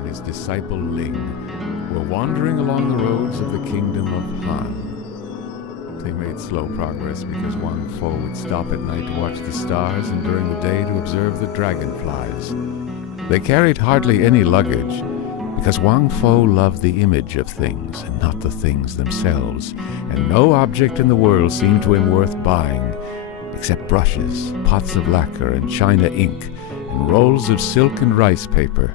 and his disciple Ling were wandering along the roads of the kingdom of Han. They made slow progress because Wang Fo would stop at night to watch the stars and during the day to observe the dragonflies. They carried hardly any luggage because Wang Fo loved the image of things and not the things themselves, and no object in the world seemed to him worth buying except brushes, pots of lacquer and china ink, and rolls of silk and rice paper.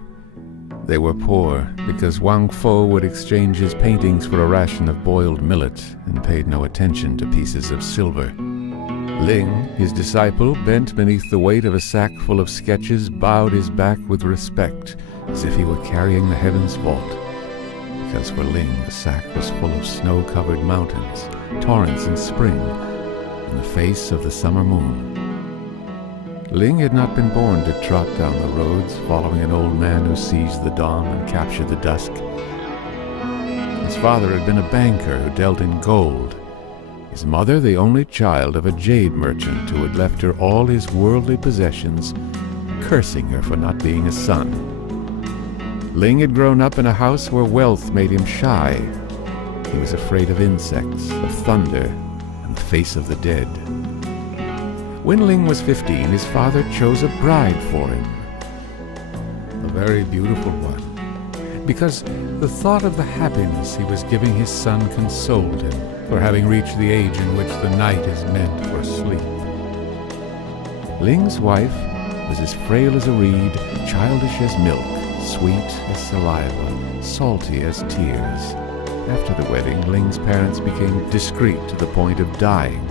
They were poor because Wang Fo would exchange his paintings for a ration of boiled millet and paid no attention to pieces of silver. Ling, his disciple, bent beneath the weight of a sack full of sketches, bowed his back with respect, as if he were carrying the heaven's vault. Because for Ling, the sack was full of snow-covered mountains, torrents in spring, and the face of the summer moon. Ling had not been born to trot down the roads, following an old man who seized the dawn and captured the dusk. His father had been a banker who dealt in gold. His mother, the only child of a jade merchant who had left her all his worldly possessions, cursing her for not being a son. Ling had grown up in a house where wealth made him shy. He was afraid of insects, of thunder, and the face of the dead. When Ling was 15, his father chose a bride for him, a very beautiful one, because the thought of the happiness he was giving his son consoled him for having reached the age in which the night is meant for sleep. Ling's wife was as frail as a reed, childish as milk, sweet as saliva, salty as tears. After the wedding, Ling's parents became discreet to the point of dying.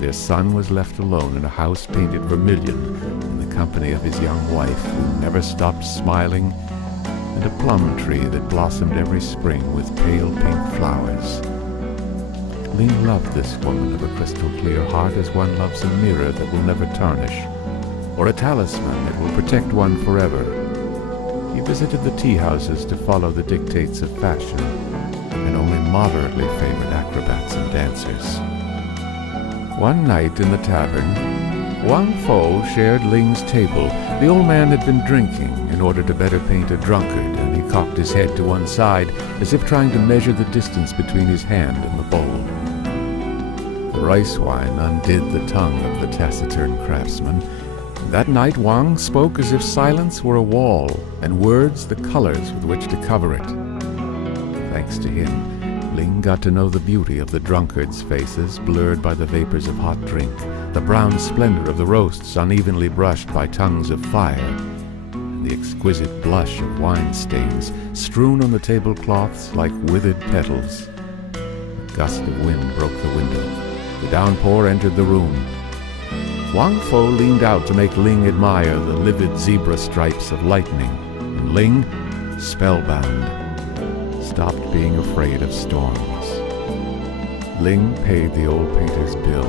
Their son was left alone in a house painted vermilion in the company of his young wife, who never stopped smiling, and a plum tree that blossomed every spring with pale pink flowers. Ling loved this woman of a crystal clear heart as one loves a mirror that will never tarnish, or a talisman that will protect one forever. He visited the tea houses to follow the dictates of fashion, and only moderately favored acrobats and dancers. One night in the tavern, Wang Fo shared Ling's table. The old man had been drinking in order to better paint a drunkard, and he cocked his head to one side as if trying to measure the distance between his hand and the bowl. The rice wine undid the tongue of the taciturn craftsman. That night Wang spoke as if silence were a wall, and words the colors with which to cover it. Thanks to him, Ling got to know the beauty of the drunkards' faces blurred by the vapors of hot drink, the brown splendor of the roasts unevenly brushed by tongues of fire, and the exquisite blush of wine stains strewn on the tablecloths like withered petals. A gust of wind broke the window. The downpour entered the room. Wang Fo leaned out to make Ling admire the livid zebra stripes of lightning, and Ling, spellbound, stopped being afraid of storms. Ling paid the old painter's bill,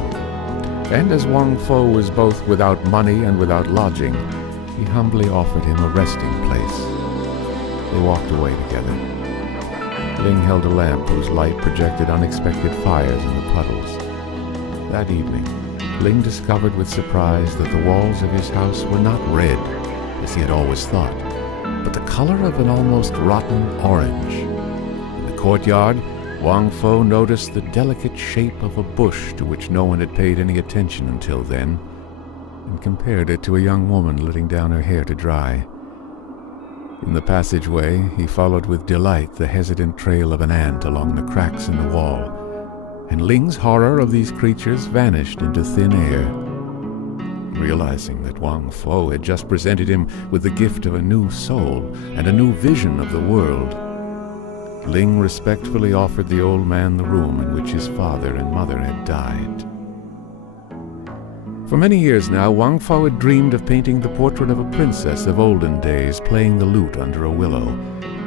and as Wang Fo was both without money and without lodging, he humbly offered him a resting place. They walked away together. Ling held a lamp whose light projected unexpected fires in the puddles. That evening, Ling discovered with surprise that the walls of his house were not red, as he had always thought, but the color of an almost rotten orange. Courtyard, Wang Fo noticed the delicate shape of a bush to which no one had paid any attention until then, and compared it to a young woman letting down her hair to dry. In the passageway, he followed with delight the hesitant trail of an ant along the cracks in the wall, and Ling's horror of these creatures vanished into thin air. Realizing that Wang Fo had just presented him with the gift of a new soul and a new vision of the world, Ling respectfully offered the old man the room in which his father and mother had died. For many years now, Wang Fo had dreamed of painting the portrait of a princess of olden days playing the lute under a willow.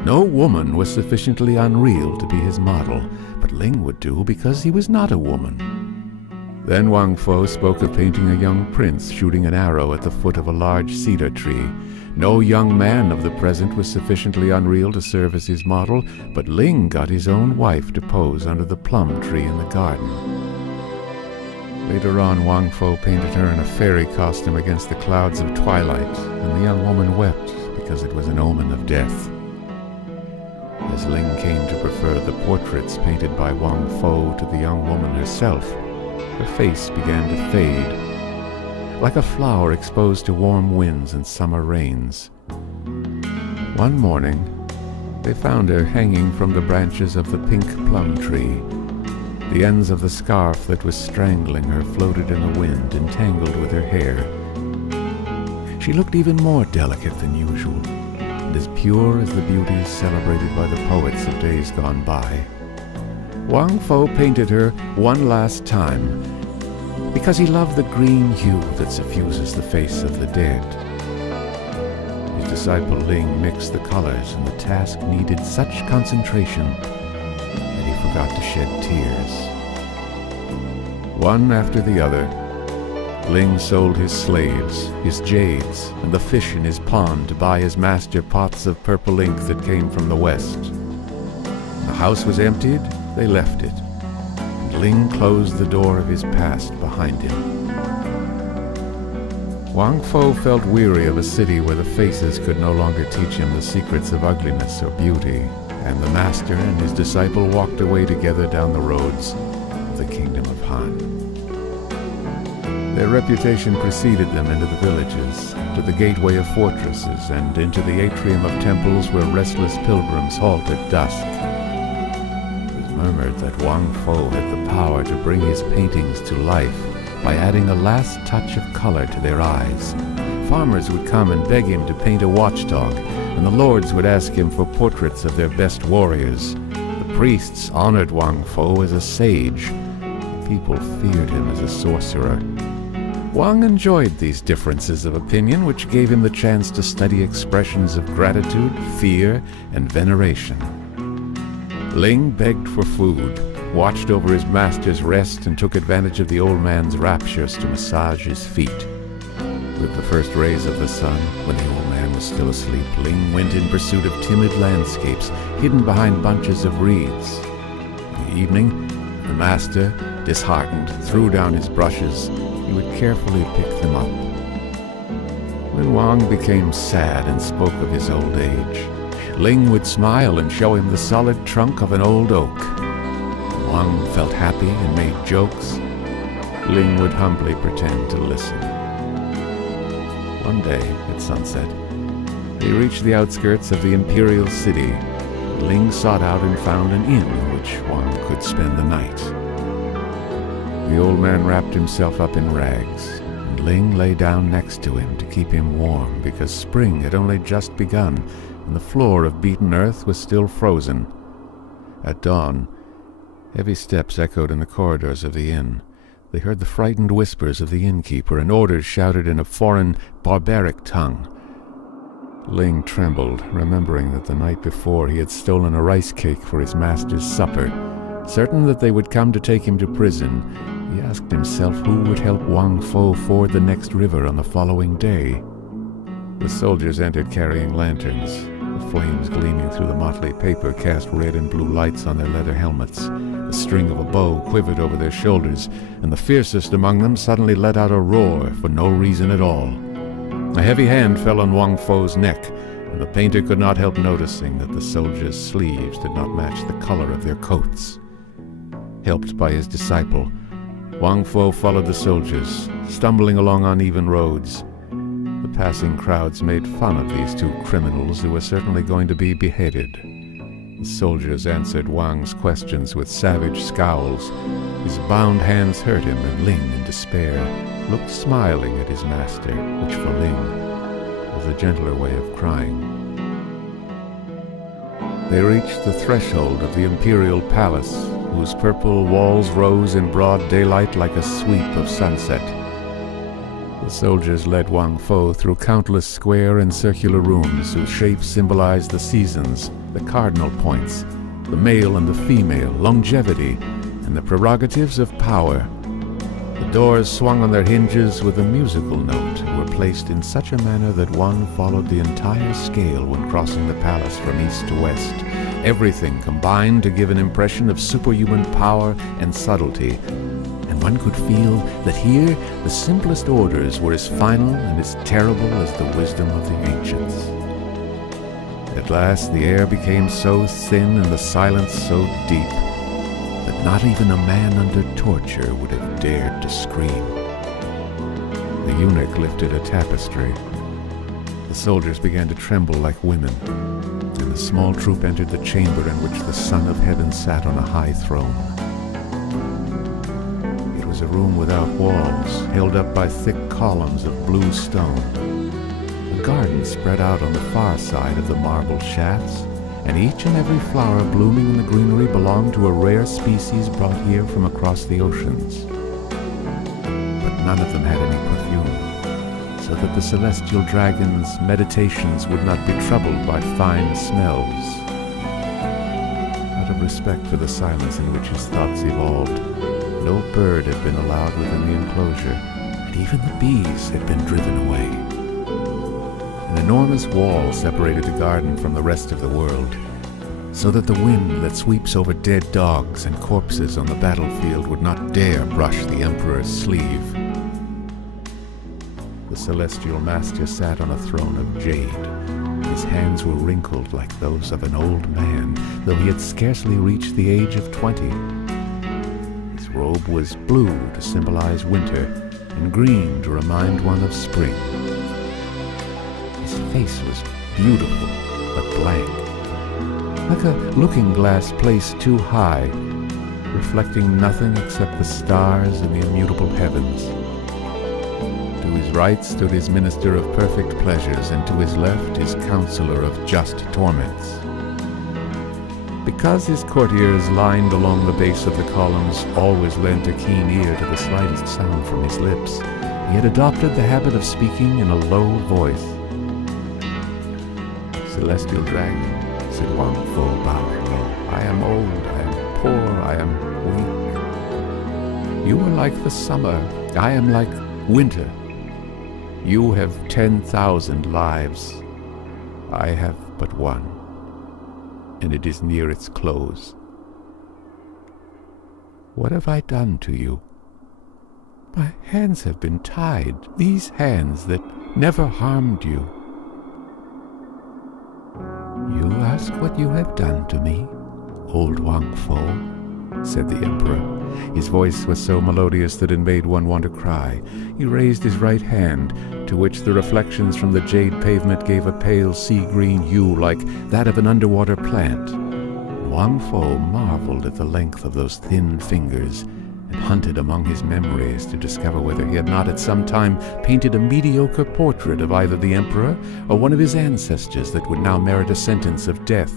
No woman was sufficiently unreal to be his model, but Ling would do because he was not a woman. Then Wang Fo spoke of painting a young prince shooting an arrow at the foot of a large cedar tree. No young man of the present was sufficiently unreal to serve as his model, but Ling got his own wife to pose under the plum tree in the garden. Later on, Wang Fo painted her in a fairy costume against the clouds of twilight, and the young woman wept because it was an omen of death. As Ling came to prefer the portraits painted by Wang Fo to the young woman herself, her face began to fade, like a flower exposed to warm winds and summer rains. One morning, they found her hanging from the branches of the pink plum tree. The ends of the scarf that was strangling her floated in the wind, entangled with her hair. She looked even more delicate than usual, and as pure as the beauties celebrated by the poets of days gone by. Wang Fo painted her one last time, because he loved the green hue that suffuses the face of the dead. His disciple Ling mixed the colors, and the task needed such concentration that he forgot to shed tears. One after the other, Ling sold his slaves, his jades, and the fish in his pond to buy his master pots of purple ink that came from the west. When the house was emptied, they left it, and Ling closed the door of his past behind him. Wang Fo felt weary of a city where the faces could no longer teach him the secrets of ugliness or beauty, and the master and his disciple walked away together down the roads of the kingdom of Han. Their reputation preceded them into the villages, to the gateway of fortresses, and into the atrium of temples where restless pilgrims halt at dusk. It was murmured that Wang Fo had the power to bring his paintings to life by adding a last touch of color to their eyes. Farmers would come and beg him to paint a watchdog, and the lords would ask him for portraits of their best warriors. The priests honored Wang Fo as a sage. The people feared him as a sorcerer. Wang enjoyed these differences of opinion, which gave him the chance to study expressions of gratitude, fear, and veneration. Ling begged for food, watched over his master's rest, and took advantage of the old man's raptures to massage his feet. With the first rays of the sun, when the old man was still asleep, Ling went in pursuit of timid landscapes hidden behind bunches of reeds. In the evening, the master, disheartened, threw down his brushes. He would carefully pick them up. When Wang became sad and spoke of his old age, Ling would smile and show him the solid trunk of an old oak. When Wang felt happy and made jokes, Ling would humbly pretend to listen. One day, at sunset, they reached the outskirts of the imperial city. Ling sought out and found an inn in which Wang could spend the night. The old man wrapped himself up in rags, and Ling lay down next to him to keep him warm, because spring had only just begun, and the floor of beaten earth was still frozen. At dawn, heavy steps echoed in the corridors of the inn. They heard the frightened whispers of the innkeeper, and orders shouted in a foreign, barbaric tongue. Ling trembled, remembering that the night before he had stolen a rice cake for his master's supper. Certain that they would come to take him to prison, he asked himself who would help Wang Fo ford the next river on the following day. The soldiers entered carrying lanterns. The flames gleaming through the motley paper cast red and blue lights on their leather helmets. The string of a bow quivered over their shoulders, and the fiercest among them suddenly let out a roar for no reason at all. A heavy hand fell on Wang Fo's neck, and the painter could not help noticing that the soldiers' sleeves did not match the color of their coats. Helped by his disciple, Wang Fo followed the soldiers, stumbling along uneven roads. The passing crowds made fun of these two criminals who were certainly going to be beheaded. The soldiers answered Wang's questions with savage scowls. His bound hands hurt him, and Ling, in despair, looked smiling at his master, which for Ling was a gentler way of crying. They reached the threshold of the imperial palace, whose purple walls rose in broad daylight like a sweep of sunset. The soldiers led Wang Fo through countless square and circular rooms whose shapes symbolized the seasons, the cardinal points, the male and the female, longevity, and the prerogatives of power. The doors swung on their hinges with a musical note and were placed in such a manner that one followed the entire scale when crossing the palace from east to west. Everything combined to give an impression of superhuman power and subtlety, and one could feel that here the simplest orders were as final and as terrible as the wisdom of the ancients. At last the air became so thin and the silence so deep that not even a man under torture would have dared to scream. The eunuch lifted a tapestry. The soldiers began to tremble like women, and the small troop entered the chamber in which the Son of Heaven sat on a high throne. It was a room without walls, held up by thick columns of blue stone. A garden spread out on the far side of the marble shafts, and each and every flower blooming in the greenery belonged to a rare species brought here from across the oceans. But none of them had any perfume, so that the celestial dragon's meditations would not be troubled by fine smells. Out of respect for the silence in which his thoughts evolved, no bird had been allowed within the enclosure, and even the bees had been driven away. An enormous wall separated the garden from the rest of the world, so that the wind that sweeps over dead dogs and corpses on the battlefield would not dare brush the Emperor's sleeve. The celestial master sat on a throne of jade. His hands were wrinkled like those of an old man, though he had scarcely reached the age of 20. His robe was blue to symbolize winter, and green to remind one of spring. His face was beautiful, but blank, like a looking-glass placed too high, reflecting nothing except the stars and the immutable heavens. To his right stood his minister of perfect pleasures, and to his left his counselor of just torments. Because his courtiers lined along the base of the columns always lent a keen ear to the slightest sound from his lips, he had adopted the habit of speaking in a low voice. "Celestial dragon," said Wang Fo, bowing low, "I am old, I am poor, I am weak. You are like the summer, I am like winter. You have 10,000 lives. I have but one, and it is near its close. What have I done to you? My hands have been tied, these hands that never harmed you. You ask what you have done to me, old Wang Fo," said the Emperor. His voice was so melodious that it made one want to cry. He raised his right hand, to which the reflections from the jade pavement gave a pale sea-green hue like that of an underwater plant. Wang Fo marveled at the length of those thin fingers, and hunted among his memories to discover whether he had not at some time painted a mediocre portrait of either the Emperor or one of his ancestors that would now merit a sentence of death.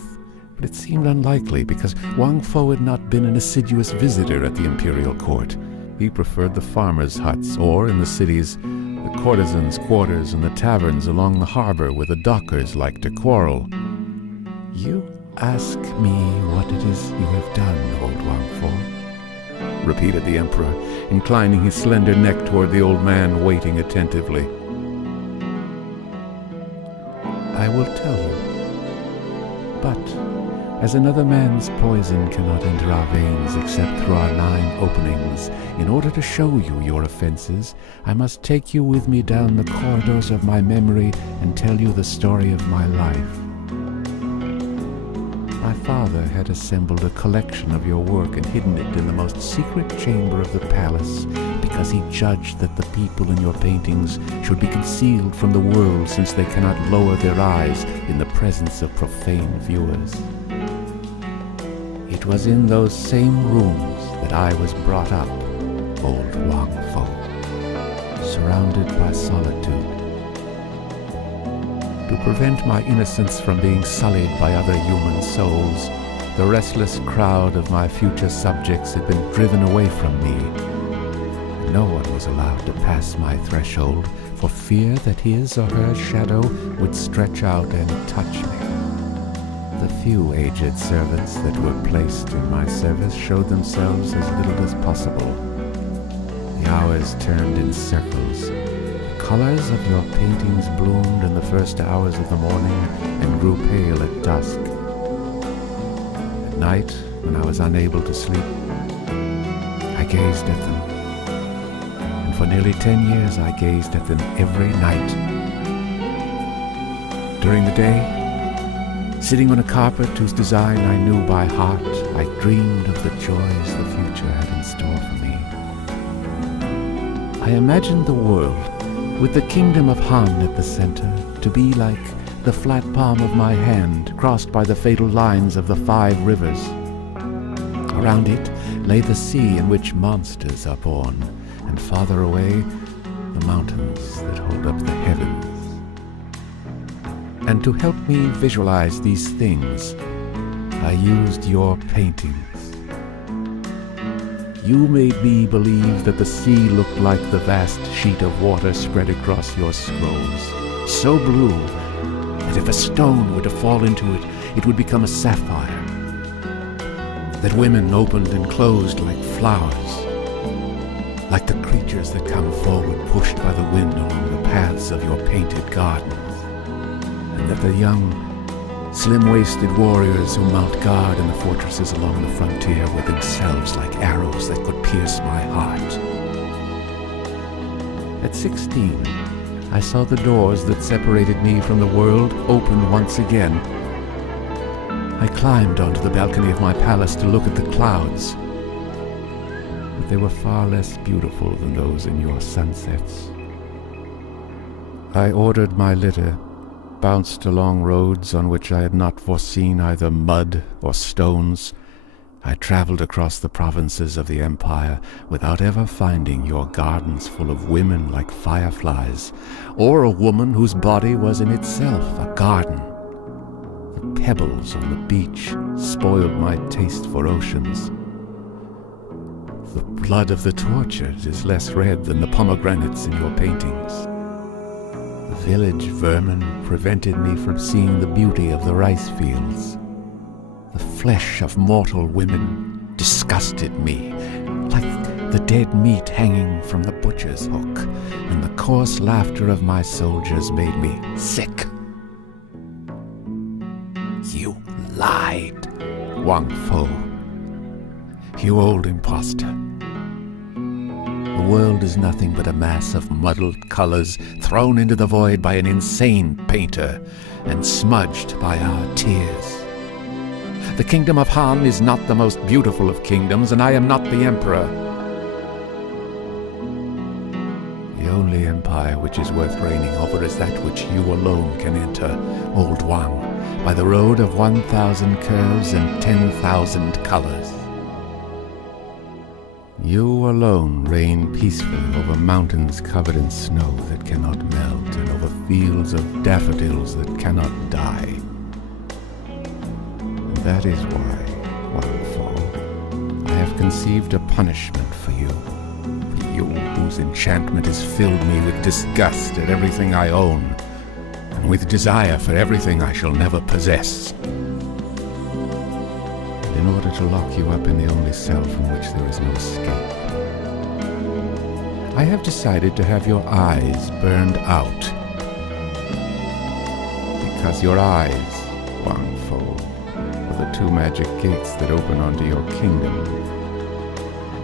But it seemed unlikely, because Wang Fo had not been an assiduous visitor at the imperial court. He preferred the farmers' huts, or, in the cities, the courtesans' quarters and the taverns along the harbor where the dockers liked to quarrel. "You ask me what it is you have done, old Wang Fo?" repeated the Emperor, inclining his slender neck toward the old man, waiting attentively. "I will tell you, but as another man's poison cannot enter our veins except through our 9 openings, in order to show you your offenses, I must take you with me down the corridors of my memory and tell you the story of my life. My father had assembled a collection of your work and hidden it in the most secret chamber of the palace, because he judged that the people in your paintings should be concealed from the world, since they cannot lower their eyes in the presence of profane viewers. It was in those same rooms that I was brought up, old Wang Fo, surrounded by solitude. To prevent my innocence from being sullied by other human souls, the restless crowd of my future subjects had been driven away from me. No one was allowed to pass my threshold, for fear that his or her shadow would stretch out and touch me. The few aged servants that were placed in my service showed themselves as little as possible. The hours turned in circles. The colors of your paintings bloomed in the first hours of the morning and grew pale at dusk. At night, when I was unable to sleep, I gazed at them. And for nearly 10 years I gazed at them every night. During the day, Sitting on a carpet whose design I knew by heart, I dreamed of the joys the future had in store for me. I imagined the world, with the kingdom of Han at the center, to be like the flat palm of my hand crossed by the fatal lines of the 5 rivers. Around it lay the sea in which monsters are born, and farther away, the mountains that hold up the heavens. And to help me visualize these things, I used your paintings. You made me believe that the sea looked like the vast sheet of water spread across your scrolls, so blue that if a stone were to fall into it, it would become a sapphire. That women opened and closed like flowers, like the creatures that come forward pushed by the wind along the paths of your painted gardens. And that the young, slim-waisted warriors who mount guard in the fortresses along the frontier were themselves like arrows that could pierce my heart. At 16, I saw the doors that separated me from the world open once again. I climbed onto the balcony of my palace to look at the clouds, but they were far less beautiful than those in your sunsets. I ordered my litter, bounced along roads on which I had not foreseen either mud or stones. I traveled across the provinces of the empire without ever finding your gardens full of women like fireflies, or a woman whose body was in itself a garden. The pebbles on the beach spoiled my taste for oceans. The blood of the tortured is less red than the pomegranates in your paintings. The village vermin prevented me from seeing the beauty of the rice fields. The flesh of mortal women disgusted me, like the dead meat hanging from the butcher's hook, and the coarse laughter of my soldiers made me sick. You lied, Wang Fo. You old impostor. The world is nothing but a mass of muddled colors thrown into the void by an insane painter and smudged by our tears. The kingdom of Han is not the most beautiful of kingdoms, and I am not the emperor. The only empire which is worth reigning over is that which you alone can enter, old Wang, by the road of 1,000 curves and 10,000 colors. You alone reign peacefully over mountains covered in snow that cannot melt, and over fields of daffodils that cannot die. And that is why, Wang Fo, I have conceived a punishment for you whose enchantment has filled me with disgust at everything I own, and with desire for everything I shall never possess. In order to lock you up in the only cell from which there is no escape, I have decided to have your eyes burned out. Because your eyes, Wang Fo, are the 2 magic gates that open onto your kingdom.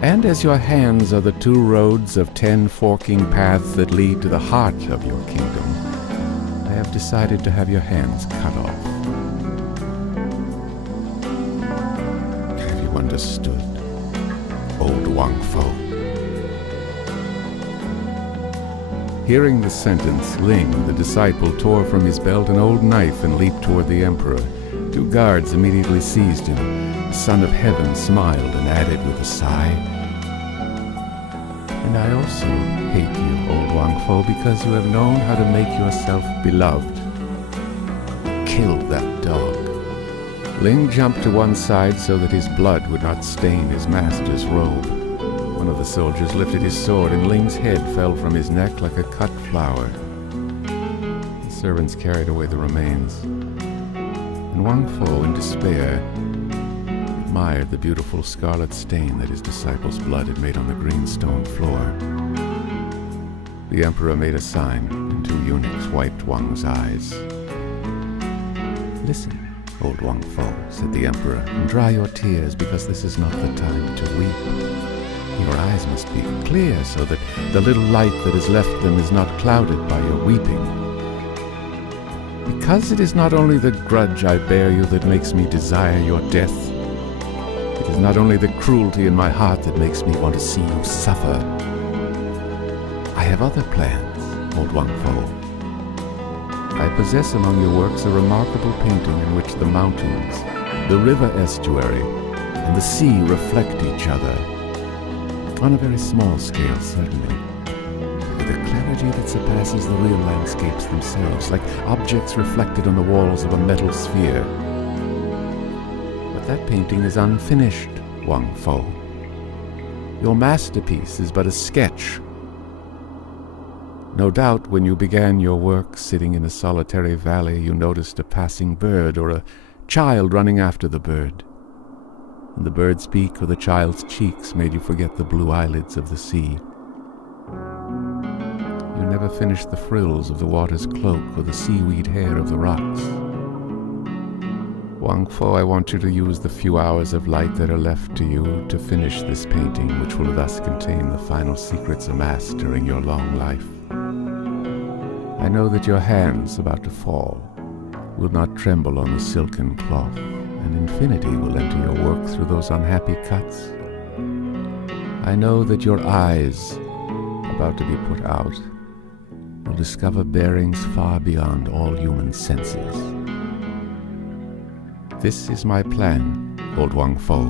And as your hands are the 2 roads of 10 forking paths that lead to the heart of your kingdom, I have decided to have your hands cut off. Understood, old Wang Fo. Hearing the sentence, Ling, the disciple, tore from his belt an old knife and leaped toward the emperor. 2 guards immediately seized him. The Son of Heaven smiled and added with a sigh, "And I also hate you, old Wang Fo, because you have known how to make yourself beloved. Kill that dog." Ling jumped to one side so that his blood would not stain his master's robe. One of the soldiers lifted his sword, and Ling's head fell from his neck like a cut flower. The servants carried away the remains, and Wang Fo, in despair, admired the beautiful scarlet stain that his disciple's blood had made on the green stone floor. The emperor made a sign, and 2 eunuchs wiped Wang's eyes. "Listen, old Wang Fo," said the emperor, "and dry your tears, because this is not the time to weep. Your eyes must be clear so that the little light that has left them is not clouded by your weeping. because it is not only the grudge I bear you that makes me desire your death, it is not only the cruelty in my heart that makes me want to see you suffer. I have other plans, old Wang Fo. I possess among your works a remarkable painting in which the mountains, the river estuary, and the sea reflect each other. On a very small scale, certainly, with a clarity that surpasses the real landscapes themselves, like objects reflected on the walls of a metal sphere. But that painting is unfinished, Wang Fo. Your masterpiece is but a sketch. No doubt when you began your work sitting in a solitary valley, you noticed a passing bird or a child running after the bird. And the bird's beak or the child's cheeks made you forget the blue eyelids of the sea. You never finished the frills of the water's cloak or the seaweed hair of the rocks. Wang Fo, I want you to use the few hours of light that are left to you to finish this painting, which will thus contain the final secrets amassed during your long life. I know that your hands, about to fall, will not tremble on the silken cloth, and infinity will enter your work through those unhappy cuts. I know that your eyes, about to be put out, will discover bearings far beyond all human senses. This is my plan, old Wang Fo,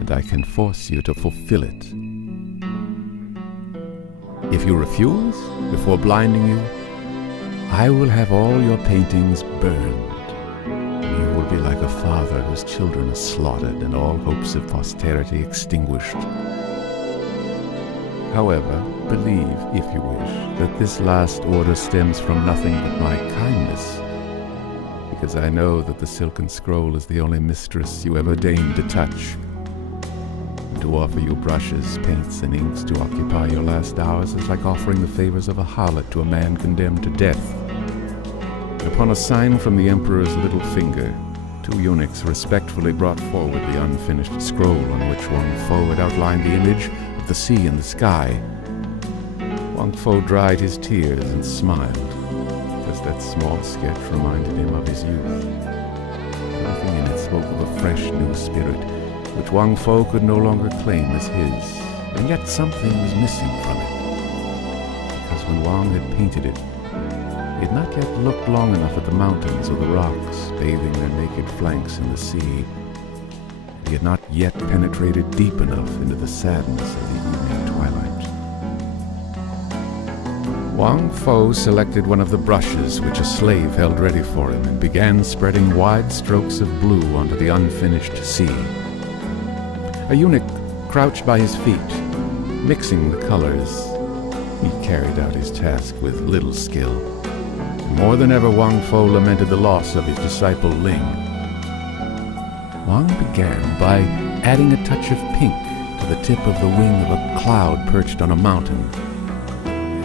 and I can force you to fulfill it. If you refuse, before blinding you, I will have all your paintings burned. You will be like a father whose children are slaughtered and all hopes of posterity extinguished. However, believe, if you wish, that this last order stems from nothing but my kindness, because I know that the silken scroll is the only mistress you ever deigned to touch. To offer you brushes, paints, and inks to occupy your last hours is like offering the favors of a harlot to a man condemned to death. Upon a sign from the emperor's little finger, two eunuchs respectfully brought forward the unfinished scroll on which Wang Fo had outlined the image of the sea and the sky. Wang Fo dried his tears and smiled, because that small sketch reminded him of his youth. Nothing in it spoke of a fresh new spirit, which Wang Fo could no longer claim as his, and yet something was missing from it. Because when Wang had painted it, he had not yet looked long enough at the mountains or the rocks, bathing their naked flanks in the sea. He had not yet penetrated deep enough into the sadness of the evening twilight. Wang Fo selected one of the brushes which a slave held ready for him and began spreading wide strokes of blue onto the unfinished sea. A eunuch crouched by his feet, mixing the colors. He carried out his task with little skill. More than ever, Wang Fo lamented the loss of his disciple Ling. Wang began by adding a touch of pink to the tip of the wing of a cloud perched on a mountain.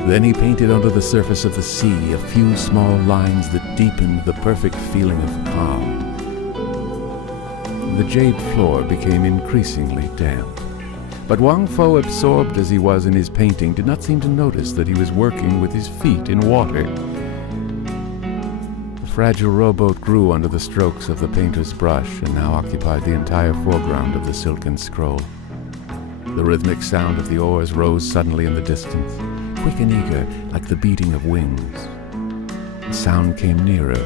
Then he painted onto the surface of the sea a few small lines that deepened the perfect feeling of calm. The jade floor became increasingly damp. But Wang Fo, absorbed as he was in his painting, did not seem to notice that he was working with his feet in water. The fragile rowboat grew under the strokes of the painter's brush and now occupied the entire foreground of the silken scroll. The rhythmic sound of the oars rose suddenly in the distance, quick and eager like the beating of wings. The sound came nearer,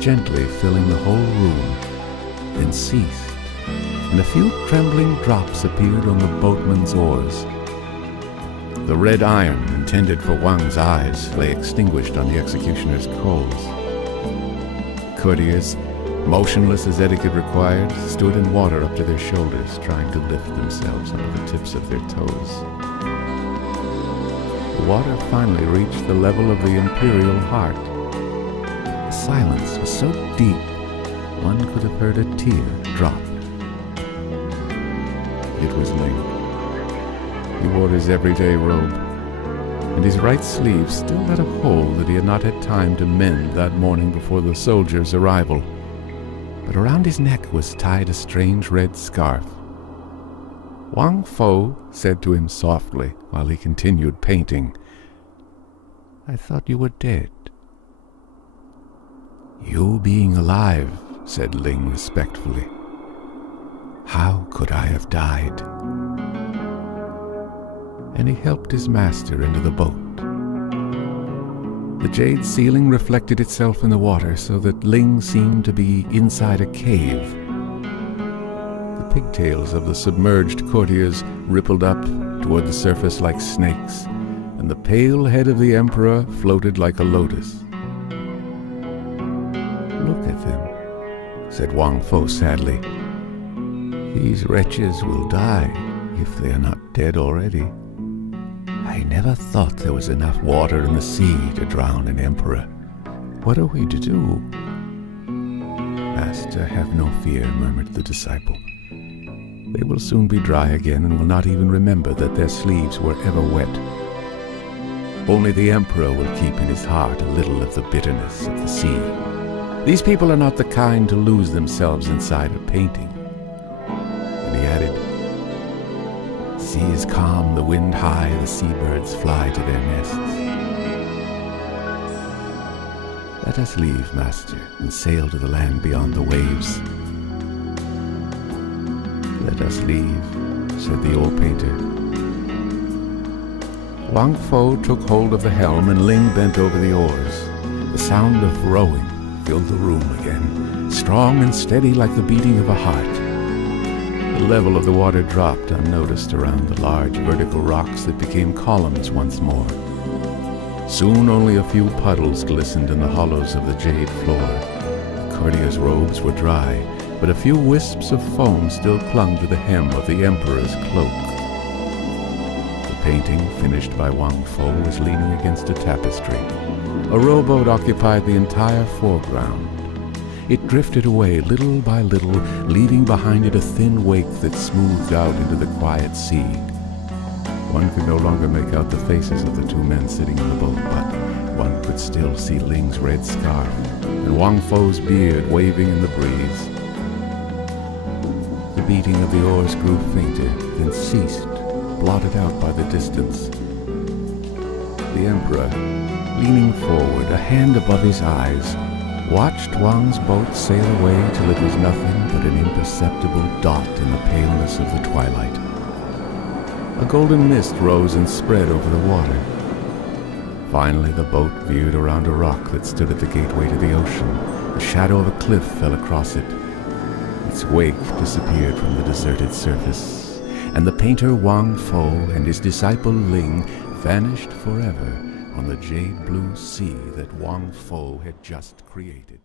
gently filling the whole room, then ceased, and a few trembling drops appeared on the boatman's oars. The red iron intended for Wang's eyes lay extinguished on the executioner's coals. Courtiers, motionless as etiquette required, stood in water up to their shoulders, trying to lift themselves onto the tips of their toes. The water finally reached the level of the imperial heart. The silence was so deep, one could have heard a tear drop. It was Ling. He wore his everyday robe, and his right sleeve still had a hole that he had not had time to mend that morning before the soldiers' arrival. But around his neck was tied a strange red scarf. Wang Fo said to him softly while he continued painting, "I thought you were dead, "You being alive," said Ling respectfully. "How could I have died?" And he helped his master into the boat. The jade ceiling reflected itself in the water so that Ling seemed to be inside a cave. The pigtails of the submerged courtiers rippled up toward the surface like snakes, and the pale head of the emperor floated like a lotus. "Look at them," said Wang Fo sadly. "These wretches will die if they are not dead already. I never thought there was enough water in the sea to drown an emperor. What are we to do?" "Master, have no fear," murmured the disciple. "They will soon be dry again and will not even remember that their sleeves were ever wet. Only the emperor will keep in his heart a little of the bitterness of the sea. These people are not the kind to lose themselves inside a painting." And he added, "Sea is calm, the wind high, the seabirds fly to their nests. Let us leave, Master, and sail to the land beyond the waves." "Let us leave," said the old painter. Wang Fo took hold of the helm and Ling bent over the oars. The sound of rowing filled the room again, strong and steady like the beating of a heart. The level of the water dropped unnoticed around the large vertical rocks that became columns once more. Soon only a few puddles glistened in the hollows of the jade floor. The courtiers' robes were dry, but a few wisps of foam still clung to the hem of the emperor's cloak. The painting, finished by Wang Fo, was leaning against a tapestry. A rowboat occupied the entire foreground. It drifted away little by little, leaving behind it a thin wake that smoothed out into the quiet sea. One could no longer make out the faces of the two men sitting in the boat, but one could still see Ling's red scarf and Wang Fo's beard waving in the breeze. The beating of the oars grew fainter, then ceased, blotted out by the distance. The emperor, leaning forward, a hand above his eyes, watched Wang's boat sail away till it was nothing but an imperceptible dot in the paleness of the twilight. A golden mist rose and spread over the water. Finally, the boat veered around a rock that stood at the gateway to the ocean. The shadow of a cliff fell across it. Its wake disappeared from the deserted surface, and the painter Wang Fo and his disciple Ling vanished forever on the jade blue sea that Wang Fo had just created.